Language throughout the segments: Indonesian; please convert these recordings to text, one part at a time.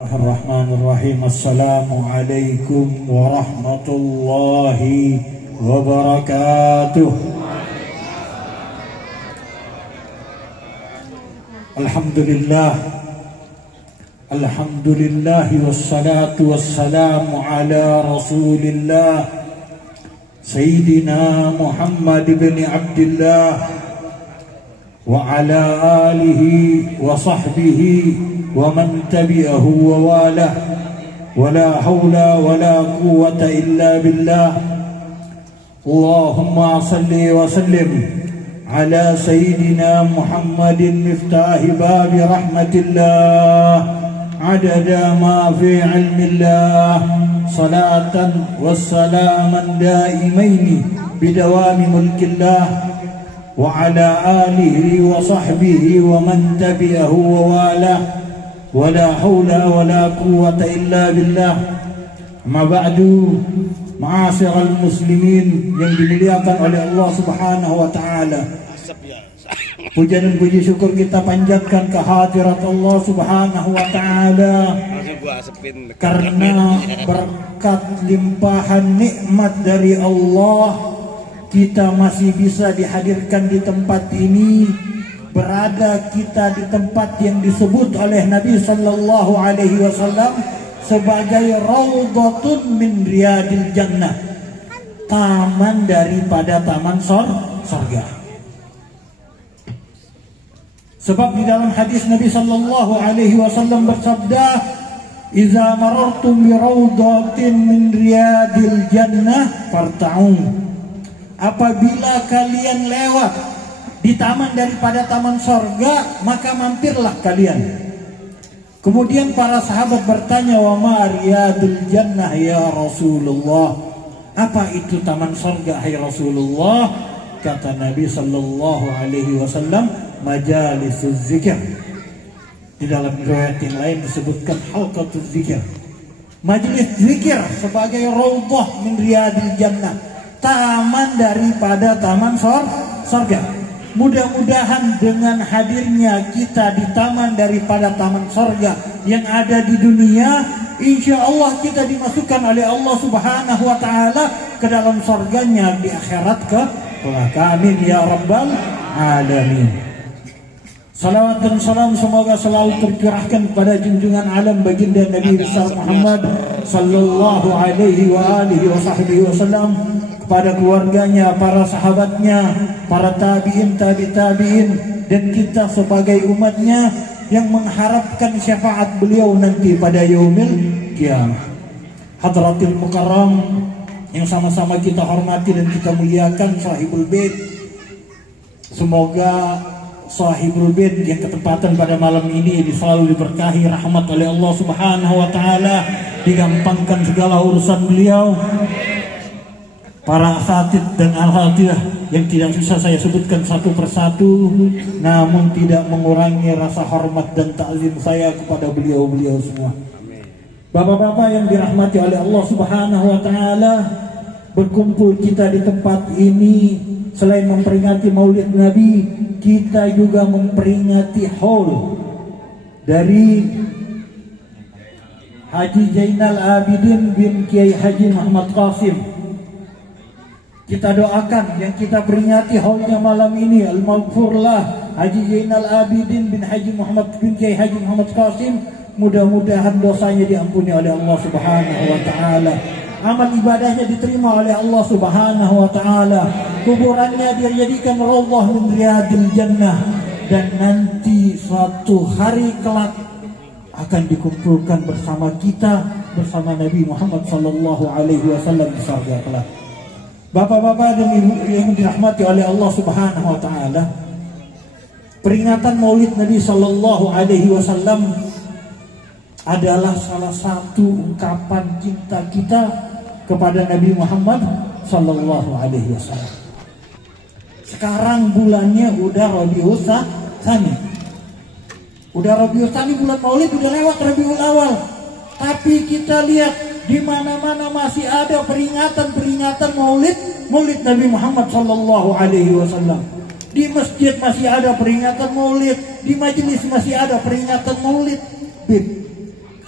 Bismillahirrahmanirrahim. Assalamualaikum warahmatullahi wabarakatuh. Alhamdulillah wassalatu wassalamu ala Rasulillah Sayyidina Muhammad bin Abdullah wa ala alihi wa sahbihi wa man tabi'ahu wa walah wa la hawla wa la quwwata illa billah. Allahumma salli wa sallim ala sayyidina Muhammadin miftahi babi rahmatillah adada ma fi ilmillah salatan wassalaman daimaini bidawami mulkillah wa ala alihi wa sahbihi wa man tabi'ahu wa walah wala haula wala quwwata illa billah. Amma ba'du, ma'asyiral muslimin yang dimuliakan oleh Allah Subhanahu wa taala. Puja dan puji syukur kita panjatkan ke hadirat Allah Subhanahu wa taala karena berkat limpahan nikmat dari Allah kita masih bisa dihadirkan di tempat ini, berada kita di tempat yang disebut oleh Nabi Sallallahu Alaihi Wasallam sebagai Raudhatun min Riyadil Jannah, taman daripada taman surga. Sebab di dalam hadis Nabi Sallallahu Alaihi Wasallam bersabda, "Iza marartum bi raudhatin min riyadil jannah farta'un." Apabila kalian lewat di taman daripada taman sorga, maka mampirlah kalian. Kemudian para sahabat bertanya, wa ma riyadul jannah ya Rasulullah? Apa itu taman sorga hai Rasulullah? Kata Nabi Sallallahu Alaihi Wasallam, majalisuz zikr. Di dalam riwayat yang lain disebutkan halqatuz zikr, majelis zikir sebagai raudhah min riyadil jannah, taman daripada taman sorga. Mudah-mudahan dengan hadirnya kita di taman daripada taman sorga yang ada di dunia, insya Allah kita dimasukkan oleh Allah Subhanahu wa taala ke dalam sorganya di akhirat kelak. Amin ya rabbal alamin. Salawat dan salam semoga selalu tercurahkan kepada junjungan alam baginda Nabi besar Muhammad sallallahu alaihi wa alihi wa sahbihi wasallam, pada keluarganya, para sahabatnya, para tabi'in, tabi'in, dan kita sebagai umatnya yang mengharapkan syafaat beliau nanti pada yaumil qiyamah. Hadratil mukarram yang sama-sama kita hormati dan kita muliakan, sahibul bait. Semoga sahibul bait yang ketempatan pada malam ini selalu diberkahi rahmat oleh Allah Subhanahu wa taala, digampangkan segala urusan beliau. Para asatid dan al-hatidah yang tidak bisa saya sebutkan satu persatu, namun tidak mengurangi rasa hormat dan takzim saya kepada beliau-beliau semua. Bapak-bapak yang dirahmati oleh Allah Subhanahu wa taala, berkumpul kita di tempat ini selain memperingati Maulid Nabi, kita juga memperingati haul dari Haji Zainal Abidin bin Kiai Haji Muhammad Qasim. Kita doakan yang kita peringati haulnya malam ini, al-maghfurlah Haji Zainal Abidin bin Haji Muhammad bin Kiai Haji Muhammad Qasim. Mudah-mudahan dosanya diampuni oleh Allah Subhanahu wa taala, amal ibadahnya diterima oleh Allah Subhanahu wa taala, kuburannya dijadikan raudhah min riyadil jannah, dan nanti suatu hari kelak akan dikumpulkan bersama kita bersama Nabi Muhammad sallallahu alaihi wasallam di surga kelak. Bapak-bapak dan ibu yang dirahmati oleh Allah Subhanahu wa taala, peringatan Maulid Nabi sallallahu alaihi wasallam adalah salah satu ungkapan cinta kita kepada Nabi Muhammad sallallahu alaihi wasallam. Sekarang bulannya udah Rabiul Tsani. Udah Rabiul Tsani, bulan Maulid udah lewat Rabiul Awal. Tapi kita lihat di mana-mana masih ada peringatan Maulid Nabi Muhammad sallallahu alaihi wasallam. Di masjid masih ada peringatan Maulid, di majelis masih ada peringatan Maulid.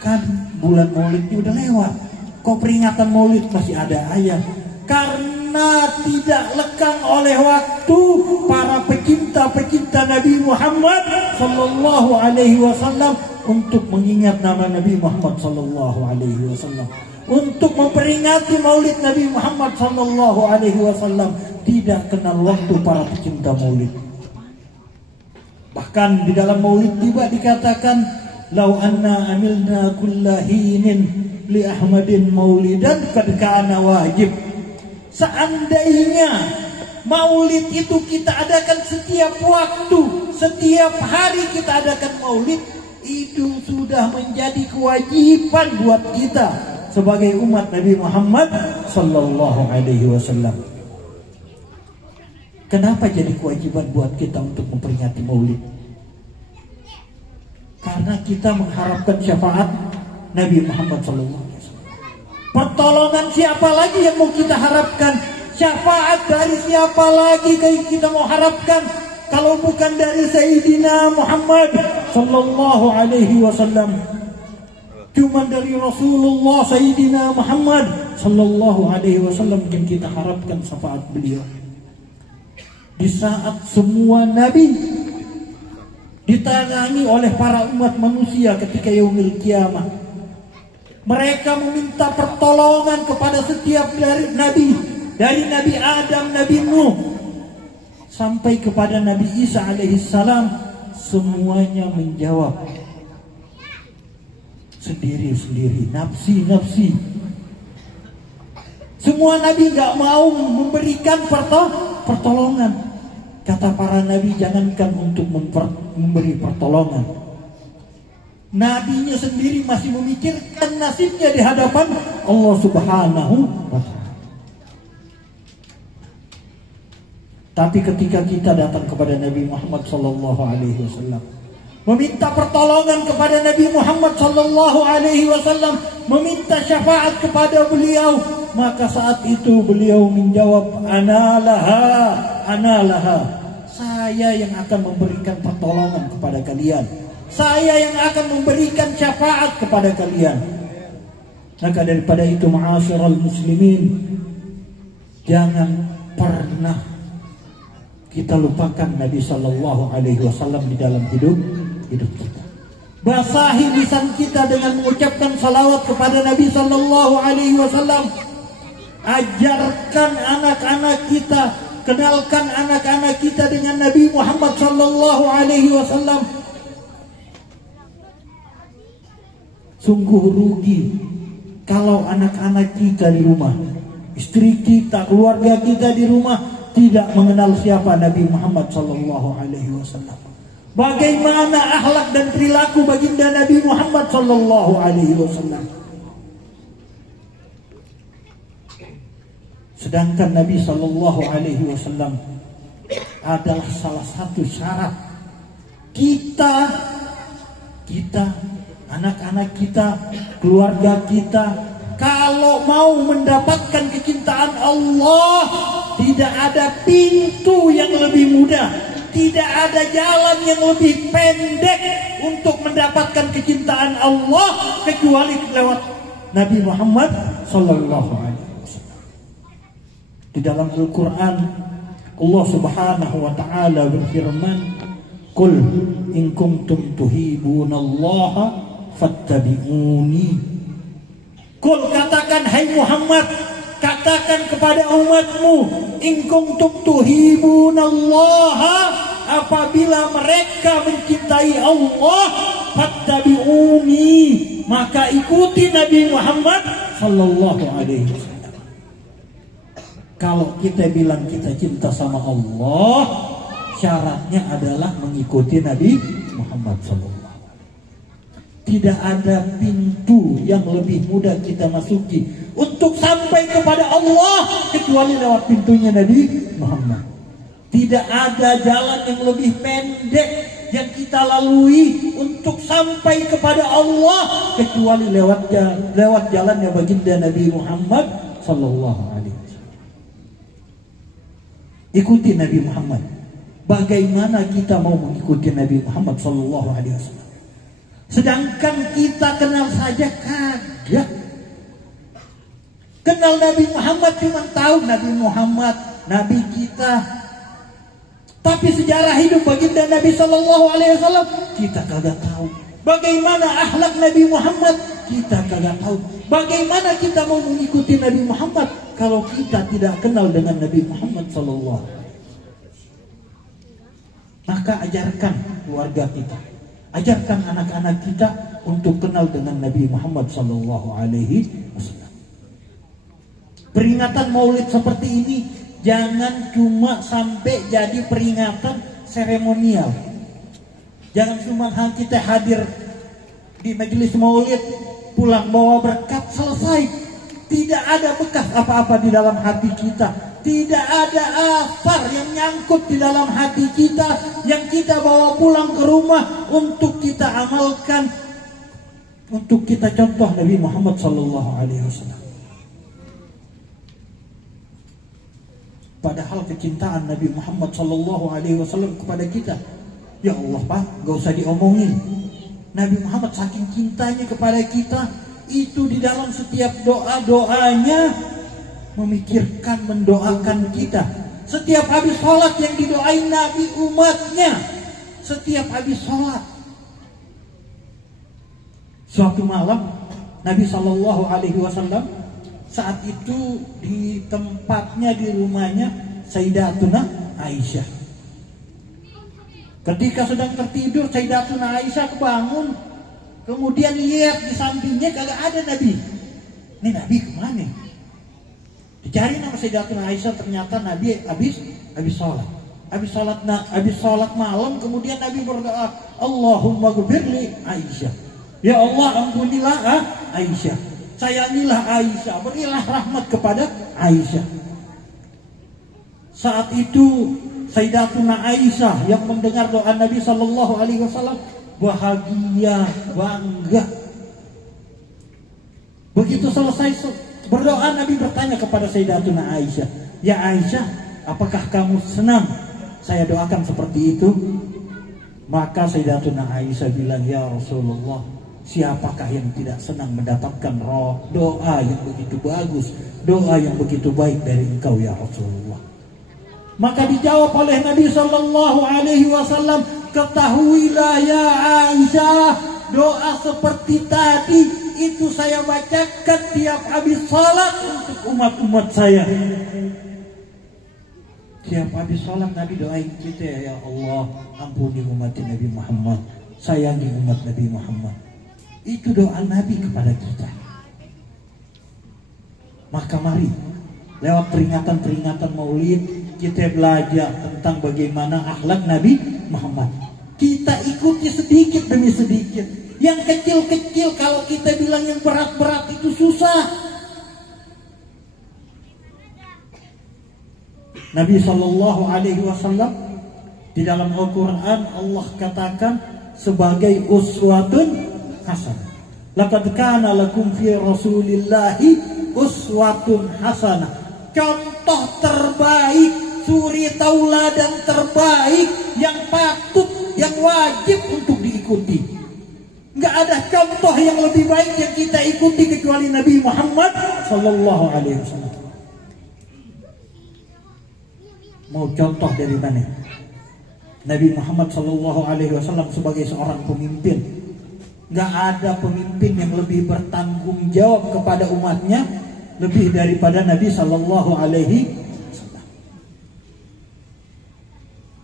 Kan bulan Maulid ini udah lewat, kok peringatan Maulid masih ada ayat? Karena tidak lekang oleh waktu para pecinta-pecinta Nabi Muhammad sallallahu alaihi wasallam untuk mengingat nama Nabi Muhammad sallallahu alaihi wasallam, untuk memperingati Maulid Nabi Muhammad sallallahu alaihi wasallam. Tidak kenal waktu para pecinta Maulid. Bahkan di dalam Maulid juga dikatakan, "Lau anna amilna kullahinin li Ahmadin maulidan kad kana wajib." Seandainya Maulid itu kita adakan setiap waktu, setiap hari kita adakan Maulid, itu sudah menjadi kewajiban buat kita sebagai umat Nabi Muhammad sallallahu alaihi wasallam. Kenapa jadi kewajiban buat kita untuk memperingati Maulid? Karena kita mengharapkan syafaat Nabi Muhammad sallallahu alaihi wasallam. Pertolongan siapa lagi yang mau kita harapkan? Syafaat dari siapa lagi kita mau harapkan kalau bukan dari Sayyidina Muhammad sallallahu alaihi wasallam? Cuma dari Rasulullah Sayyidina Muhammad sallallahu alaihi wasallam yang kita harapkan syafaat beliau. Di saat semua nabi ditandangi oleh para umat manusia ketika yaumil kiamah, mereka meminta pertolongan kepada setiap dari Nabi Adam, Nabi Nuh sampai kepada Nabi Isa alaihissalam, semuanya menjawab sendiri-sendiri, nafsi. Semua nabi gak mau memberikan pertolongan. Kata para nabi, jangankan untuk memberi pertolongan, nabinya sendiri masih memikirkan nasibnya di hadapan Allah Subhanahu wa ta'ala. Tapi ketika kita datang kepada Nabi Muhammad sallallahu alaihi wasallam, meminta pertolongan kepada Nabi Muhammad sallallahu alaihi wasallam, meminta syafaat kepada beliau, maka saat itu beliau menjawab, ana laha, saya yang akan memberikan pertolongan kepada kalian, saya yang akan memberikan syafaat kepada kalian. Maka daripada itu, ma'asyiral muslimin, jangan pernah kita lupakan Nabi sallallahu alaihi wasallam di dalam hidup kita. Basahi lisan kita dengan mengucapkan salawat kepada Nabi sallallahu alaihi wasallam. Ajarkan anak-anak kita, kenalkan anak-anak kita dengan Nabi Muhammad sallallahu alaihi wasallam. Sungguh rugi kalau anak-anak kita di rumah, istri kita, keluarga kita di rumah tidak mengenal siapa Nabi Muhammad sallallahu alaihi wasallam. Bagaimana akhlak dan perilaku baginda Nabi Muhammad sallallahu alaihi wasallam. Sedangkan Nabi sallallahu alaihi wasallam adalah salah satu syarat kita, anak-anak kita, keluarga kita, kalau mau mendapatkan kecintaan Allah, tidak ada pintu yang lebih mudah, tidak ada jalan yang lebih pendek untuk mendapatkan kecintaan Allah kecuali lewat Nabi Muhammad sallallahu alaihi wasallam. Di dalam Al-Quran, Allah Subhanahu wa ta'ala berfirman, "Qul in kuntum tuhibbunallaha fattabi'uni." Qul, katakan, hai Muhammad, katakan kepada umatmu, in kuntum tuhibbunallaha, apabila mereka mencintai Allah, fattabi'uni, maka ikuti Nabi Muhammad sallallahu alaihi wasallam. Kalau kita bilang kita cinta sama Allah, syaratnya adalah mengikuti Nabi Muhammad SAW. Tidak ada pintu yang lebih mudah kita masuki untuk sampai kepada Allah kecuali lewat pintunya Nabi Muhammad. Tidak ada jalan yang lebih pendek yang kita lalui untuk sampai kepada Allah kecuali lewat jalannya baginda Nabi Muhammad sallallahu alaihi wasallam. Ikuti Nabi Muhammad. Bagaimana kita mau mengikuti Nabi Muhammad sallallahu alaihi wasallam? Sedangkan kita kenal saja kagak. Kenal Nabi Muhammad cuma tahu Nabi Muhammad, Nabi kita. Tapi sejarah hidup baginda Nabi Sallallahu Alaihi Wasallam kita kagak tahu. Bagaimana akhlak Nabi Muhammad kita kagak tahu. Bagaimana kita mau mengikuti Nabi Muhammad kalau kita tidak kenal dengan Nabi Muhammad Sallallahu Alaihi Wasallam? Maka ajarkan keluarga kita, ajarkan anak-anak kita untuk kenal dengan Nabi Muhammad Sallallahu Alaihi Wasallam. Peringatan Maulid seperti ini jangan cuma sampai jadi peringatan seremonial. Jangan cuma kita hadir di majelis Maulid, pulang bawa berkat, selesai. Tidak ada bekas apa-apa di dalam hati kita. Tidak ada asar yang nyangkut di dalam hati kita yang kita bawa pulang ke rumah untuk kita amalkan, untuk kita contoh Nabi Muhammad Sallallahu Alaihi Wasallam. Padahal kecintaan Nabi Muhammad Sallallahu Alaihi Wasallam kepada kita, ya Allah Pak, gak usah diomongin. Nabi Muhammad saking cintanya kepada kita, itu di dalam setiap doa-doanya memikirkan, mendoakan kita. Setiap habis sholat yang didoain Nabi umatnya, setiap habis sholat. Suatu malam Nabi Sallallahu Alaihi Wasallam saat itu di tempatnya, di rumahnya Sayyidatuna Aisyah. Ketika sedang tertidur, Sayyidatuna Aisyah kebangun, kemudian lihat di sampingnya kagak ada Nabi. Ini Nabi kemana? Dicari nama Sayyidatuna Aisyah, ternyata Nabi habis sholat. Habis sholat malam, kemudian Nabi berdoa, Allahumma ghfirli Aisyah. Ya Allah, ampunilah Aisyah. Sayangilah Aisyah, berilah rahmat kepada Aisyah. Saat itu Sayyidatuna Aisyah yang mendengar doa Nabi Sallallahu Alaihi Wasallam bahagia, bangga. Begitu selesai berdoa, Nabi bertanya kepada Sayyidatuna Aisyah, ya Aisyah, apakah kamu senang saya doakan seperti itu? Maka Sayyidatuna Aisyah bilang, ya Rasulullah, siapakah yang tidak senang mendapatkan doa yang begitu bagus, doa yang begitu baik dari engkau ya Rasulullah. Maka dijawab oleh Nabi Sallallahu Alaihi Wasallam, ketahuilah ya Aisyah, doa seperti tadi itu saya bacakan tiap habis salat untuk umat-umat saya. Tiap habis salat Nabi doain kita, ya Allah, ampuni umat Nabi Muhammad, sayangi umat Nabi Muhammad. Itu doa Nabi kepada kita. Maka mari lewat peringatan-peringatan Maulid kita belajar tentang bagaimana akhlak Nabi Muhammad. Kita ikuti sedikit demi sedikit. Yang kecil-kecil kalau kita bilang yang berat-berat itu susah. Nabi Sallallahu Alaihi Wasallam di dalam Al-Quran Allah katakan sebagai uswatun hasanah. Laqad kana lakum fi Rasulillahi uswatun hasanah. Contoh terbaik, suri tauladan terbaik yang patut, yang wajib untuk diikuti. Enggak ada contoh yang lebih baik yang kita ikuti kecuali Nabi Muhammad Sallallahu Alaihi Wasallam. Mau contoh dari mana? Nabi Muhammad Sallallahu Alaihi Wasallam sebagai seorang pemimpin. Gak ada pemimpin yang lebih bertanggung jawab kepada umatnya lebih daripada Nabi Sallallahu Alaihi Wasallam.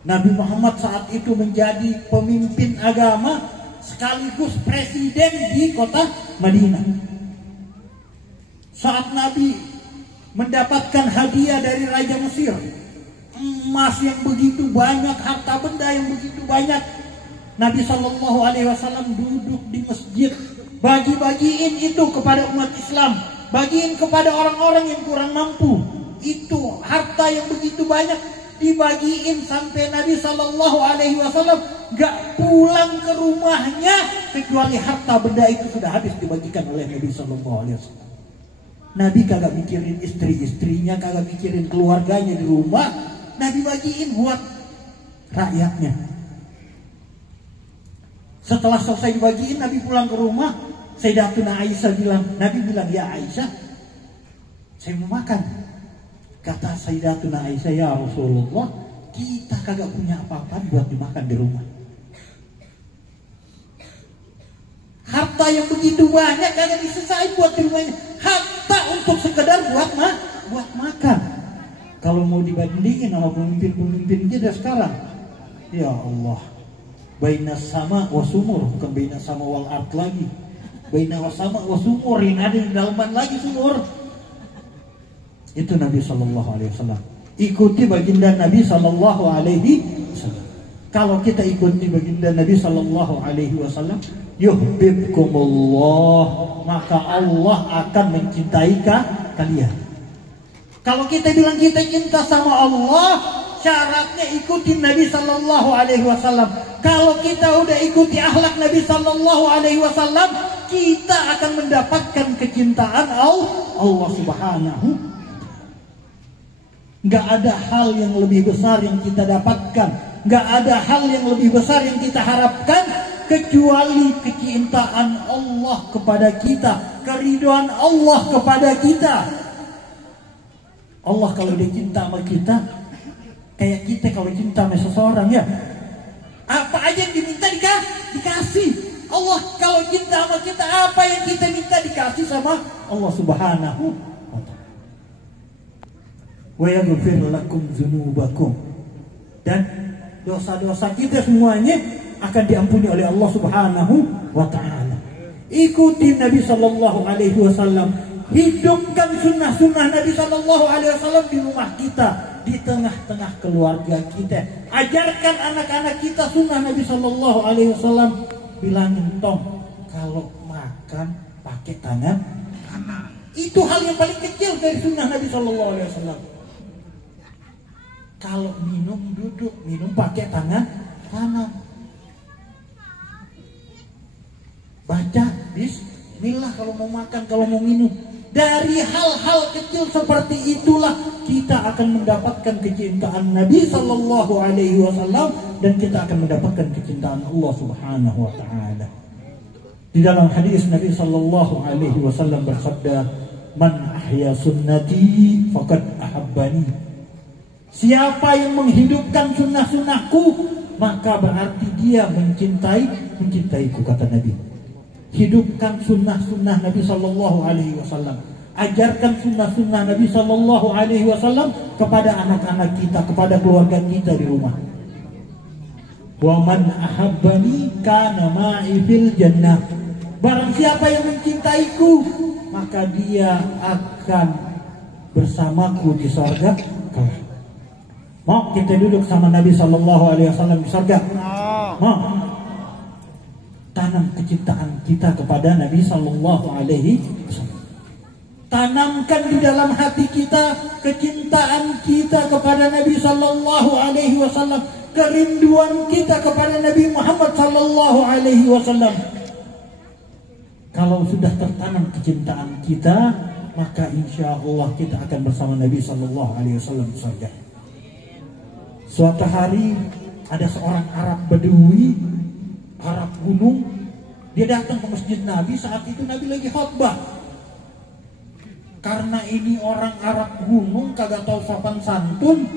Nabi Muhammad saat itu menjadi pemimpin agama sekaligus presiden di kota Madinah. Saat Nabi mendapatkan hadiah dari Raja Mesir, emas yang begitu banyak, harta benda yang begitu banyak, Nabi Sallallahu Alaihi Wasallam duduk di masjid, bagi-bagiin itu kepada umat Islam, bagiin kepada orang-orang yang kurang mampu. Itu harta yang begitu banyak dibagiin sampai Nabi Sallallahu Alaihi Wasallam gak pulang ke rumahnya kecuali harta benda itu sudah habis dibagikan oleh Nabi Sallallahu Alaihi Wasallam. Nabi kagak mikirin istri-istrinya, kagak mikirin keluarganya di rumah, Nabi bagiin buat rakyatnya. Setelah selesai dibagiin, Nabi pulang ke rumah. Sayyidatuna Aisyah bilang, Nabi bilang, ya Aisyah, saya mau makan. Kata Sayyidatuna Aisyah, ya Rasulullah, kita kagak punya apa-apa buat dimakan di rumah. Harta yang begitu banyak kagak disesain buat di rumahnya. Harta untuk sekedar buat makan. Kalau mau dibandingin sama pemimpin-pemimpin kita sekarang, ya Allah, baina sama wa sumur, bukan baina sama wal ard lagi. Baina sama wa sumur, yang ada di dalaman lagi sumur. Itu Nabi sallallahu alaihi wasallam. Ikuti baginda Nabi sallallahu alaihi wasallam. Kalau kita ikuti baginda Nabi sallallahu alaihi wasallam, yuhibbukumullah, maka Allah akan mencintai kalian. Kalau kita bilang kita cinta sama Allah, syaratnya ikuti Nabi sallallahu alaihi wasallam. Kalau kita udah ikuti akhlak Nabi sallallahu alaihi wasallam, kita akan mendapatkan kecintaan Allah Subhanahu. Gak ada hal yang lebih besar yang kita dapatkan, gak ada hal yang lebih besar yang kita harapkan kecuali kecintaan Allah kepada kita, keridhaan Allah kepada kita. Allah kalau dia cinta sama kita, kayak kita kalau cinta sama seseorang, ya apa aja yang diminta dikasih. Allah kalau cinta sama kita, apa yang kita minta dikasih sama Allah Subhanahu wa ta'ala. Wa yaghfir lakum dzunubakum, dan dosa-dosa kita semuanya akan diampuni oleh Allah Subhanahu wa ta'ala. Ikuti Nabi sallallahu alaihi wasallam, hidupkan sunnah-sunnah Nabi sallallahu alaihi wasallam di rumah kita, di tengah-tengah keluarga kita. Ajarkan anak-anak kita sunnah Nabi sallallahu alaihi wasallam. Bilangin, tong, kalau makan pakai tangan kanan. Itu hal yang paling kecil dari sunnah Nabi sallallahu alaihi wasallam. Kalau minum duduk, minum pakai tangan kanan. Baca bismillah kalau mau makan, kalau mau minum. Dari hal-hal kecil seperti itulah kita akan mendapatkan kecintaan Nabi sallallahu alaihi wasallam, dan kita akan mendapatkan kecintaan Allah Subhanahu wa taala. Di dalam hadis Nabi sallallahu alaihi wasallam bersabda, "Man ahya sunnati faqad ahabbani." Siapa yang menghidupkan sunnah-sunnahku, maka berarti dia mencintaiku, kata Nabi. Hidupkan sunnah-sunnah Nabi sallallahu alaihi wasallam. Ajarkan sunnah-sunnah Nabi sallallahu alaihi wasallam kepada anak-anak kita, kepada keluarga kita di rumah. Wa man ahabbani kana ma'i fil jannah. Barang siapa yang mencintaiku, maka dia akan bersamaku di surga. Mau kita duduk sama Nabi sallallahu alaihi wasallam di surga? Mau? Tanam kecintaan kita kepada Nabi sallallahu alaihi wasallam. Tanamkan di dalam hati kita kecintaan kita kepada Nabi sallallahu alaihi wasallam, kerinduan kita kepada Nabi Muhammad sallallahu alaihi wasallam. Kalau sudah tertanam kecintaan kita, maka insya Allah kita akan bersama Nabi sallallahu alaihi wasallam di surga. Suatu hari ada seorang Arab Badui, Arab gunung, dia datang ke masjid Nabi. Saat itu Nabi lagi khutbah. Karena ini orang Arab gunung, kagak tahu sopan santun,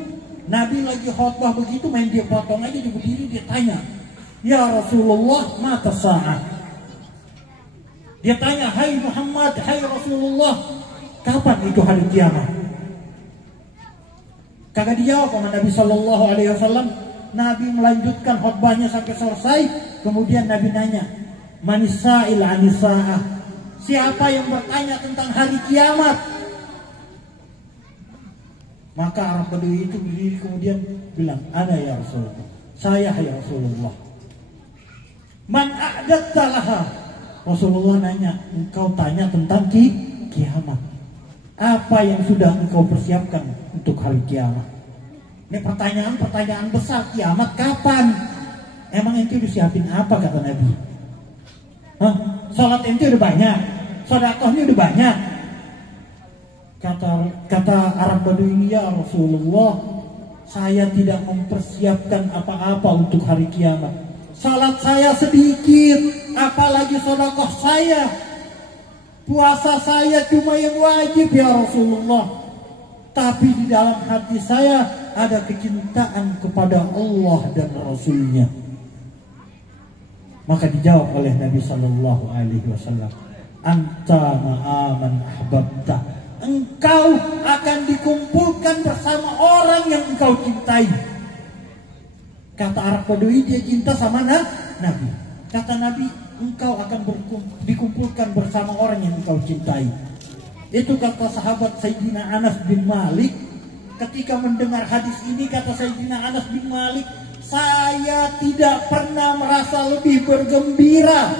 Nabi lagi khutbah begitu, main dia potong aja, dia berdiri, dia tanya, "Ya Rasulullah, mata sa'ah?" Dia tanya, "Hai Muhammad, hai Rasulullah, kapan itu hari kiamat?" Kagak dijawab sama Nabi sallallahu alaihi wasallam. Nabi melanjutkan khutbahnya sampai selesai. Kemudian Nabi nanya, "Manisa'il anisa'ah?" Siapa yang bertanya tentang hari kiamat? Maka Arab Badui itu berdiri kemudian bilang, "Ana ya Rasulullah." Saya ya Rasulullah. "Man a'datta laha?" Rasulullah nanya, "Engkau tanya tentang kiamat. Apa yang sudah engkau persiapkan untuk hari kiamat?" Ini pertanyaan besar. Kiamat kapan? Emang ente udah siapin apa, kata Nabi? Hah? Salat ente udah banyak, sedekahnya udah banyak. Kata Arab Badui ini, "Ya Rasulullah, saya tidak mempersiapkan apa-apa untuk hari kiamat. salat saya sedikit, apalagi sedekah saya. Puasa saya cuma yang wajib ya Rasulullah. Tapi di dalam hati saya ada kecintaan kepada Allah dan Rasulnya. Maka dijawab oleh Nabi Sallallahu Alaihi Wasallam, anta ma'aman ahbabta, engkau akan dikumpulkan bersama orang yang engkau cintai. Kata Arab Badui, dia cinta sama Nabi. Kata Nabi, engkau akan dikumpulkan bersama orang yang engkau cintai. Itu kata sahabat Sayyidina Anas bin Malik. Ketika mendengar hadis ini, kata Sayyidina Anas bin Malik, saya tidak pernah merasa lebih bergembira.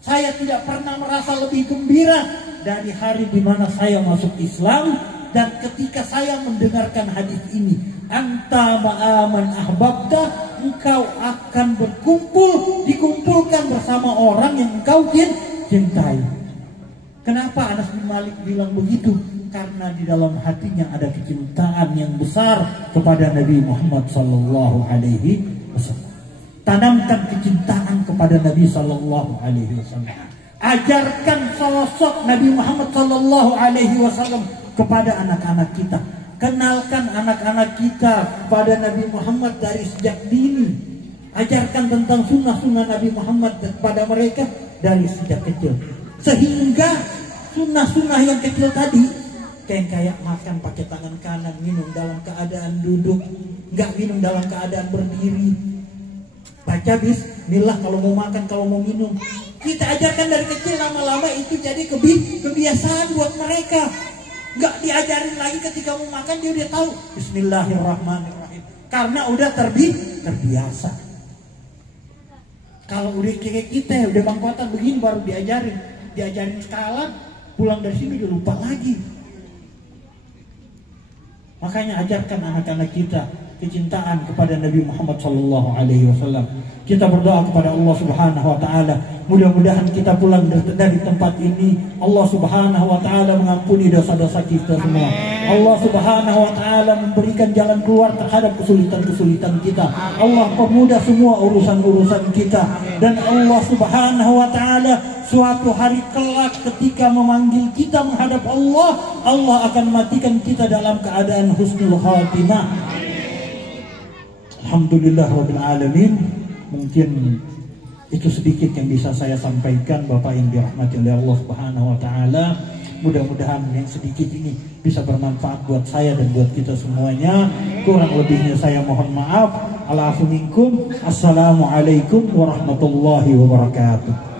Saya tidak pernah merasa lebih gembira dari hari di mana saya masuk Islam. Dan ketika saya mendengarkan hadis ini, anta ma'aman ahbabta, engkau akan dikumpulkan bersama orang yang engkau cintai. Kenapa Anas bin Malik bilang begitu? Karena di dalam hatinya ada kecintaan yang besar kepada Nabi Muhammad Sallallahu Alaihi Wasallam. Tanamkan kecintaan kepada Nabi Sallallahu Alaihi Wasallam. Ajarkan sosok Nabi Muhammad Sallallahu Alaihi Wasallam kepada anak-anak kita. Kenalkan anak-anak kita kepada Nabi Muhammad dari sejak dini. Ajarkan tentang sunnah-sunnah Nabi Muhammad kepada mereka dari sejak kecil. Sehingga sunnah-sunnah yang kecil tadi, kayak makan pakai tangan kanan, minum dalam keadaan duduk, nggak minum dalam keadaan berdiri, baca bismillah kalau mau makan, kalau mau minum. Kita ajarkan dari kecil, lama-lama itu jadi kebiasaan buat mereka. Nggak diajarin lagi ketika mau makan, dia udah tahu bismillahirrahmanirrahim, karena udah terbiasa. Kalau udah kayak kita udah bangkotan begini baru diajarin skala, pulang dari sini udah lupa lagi. Makanya ajarkan anak-anak kita kecintaan kepada Nabi Muhammad Sallallahu Alaihi Wasallam. Kita berdoa kepada Allah Subhanahu Wa Taala, mudah-mudahan kita pulang dari tempat ini, Allah Subhanahu Wa Taala mengampuni dosa-dosa kita semua. Allah Subhanahu Wa Taala memberikan jalan keluar terhadap kesulitan-kesulitan kita. Allah permudah semua urusan-urusan kita. Dan Allah Subhanahu Wa Taala suatu hari kelak ketika memanggil kita menghadap Allah, Allah akan matikan kita dalam keadaan husnul khatimah. Alhamdulillah Rabbil Alamin. Mungkin itu sedikit yang bisa saya sampaikan, Bapak yang dirahmati oleh Allah Subhanahu Wa Taala. Mudah-mudahan yang sedikit ini bisa bermanfaat buat saya dan buat kita semuanya. Kurang lebihnya saya mohon maaf. Assalamualaikum warahmatullahi wabarakatuh.